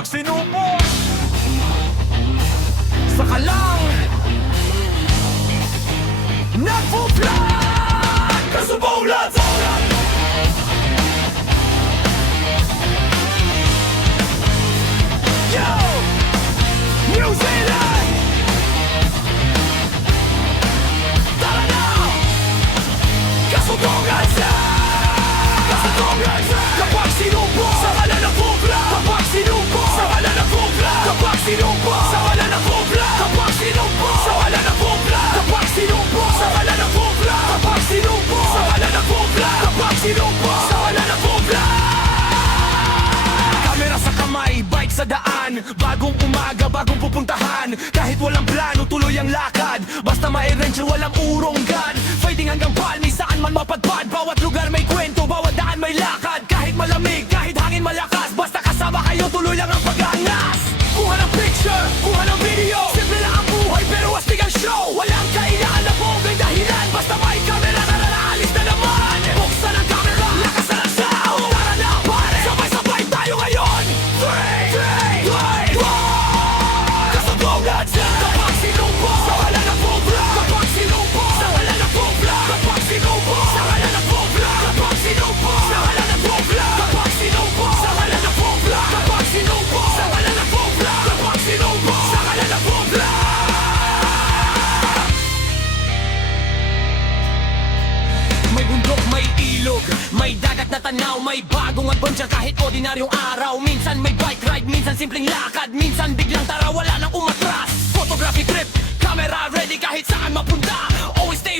kapag sinubok saka lang nagpo-plan kasubong lahat. Yo! New Zealand! Tara na! Kasubongan sa! Kasubongan sa! Kapag sinubok sa wala na kubla! Kapag sinubok sa wala na kubla! Kapag sinubok sa wala na kubla! Kapag sinubok sa wala na kubla! Kapag sinubok sa wala na kubla! Kapag sinubok sa wala na kubla! Kapag sinubok sa wala na kubla! Kamera sa kamay, bike sa daan. Bagong umaga, bagong pupuntahan. Kahit walang plano, tuloy ang lakad. Basta may range, walang uronggan. Fighting hanggang palmi, saan man mapadpad. Bawat lugar may kwento, bawat daan may lakad. Kahit malamig, kahit hangin malakas. Basta kasama kayo, tuloy lang ang pag-aangas. Kuha ng picture, kuha ng video. Simple lang ang buhay, pero astig ang show. Walang kailangan na bonggang dahilan. Basta may kamera na naalis na naman. Buksan ang camera, lakas na lang sound. Tara na pare, sabay-sabay tayo ngayon. 3, 2, 1. Kasabongan sa kapag sinubok sa wala na kubla. Kapag sinubok sa wala na kubla. Kapag sinubok sa wala na kubla. Kapag sinubok sa wala na kubla. Kapag sinubok sa wala na kubla. Kapag sinubok sa wala na kubla. Kapag sinubok sa wala na kubla. May bundok, may ilog, may dagat na tanaw, may bagong adventure kahit ordinaryong araw. Minsan may bike ride, minsan simpleng lakad, minsan biglang tara wala nang umatras. Photography trip, camera ready kahit saan mapunta. Always stay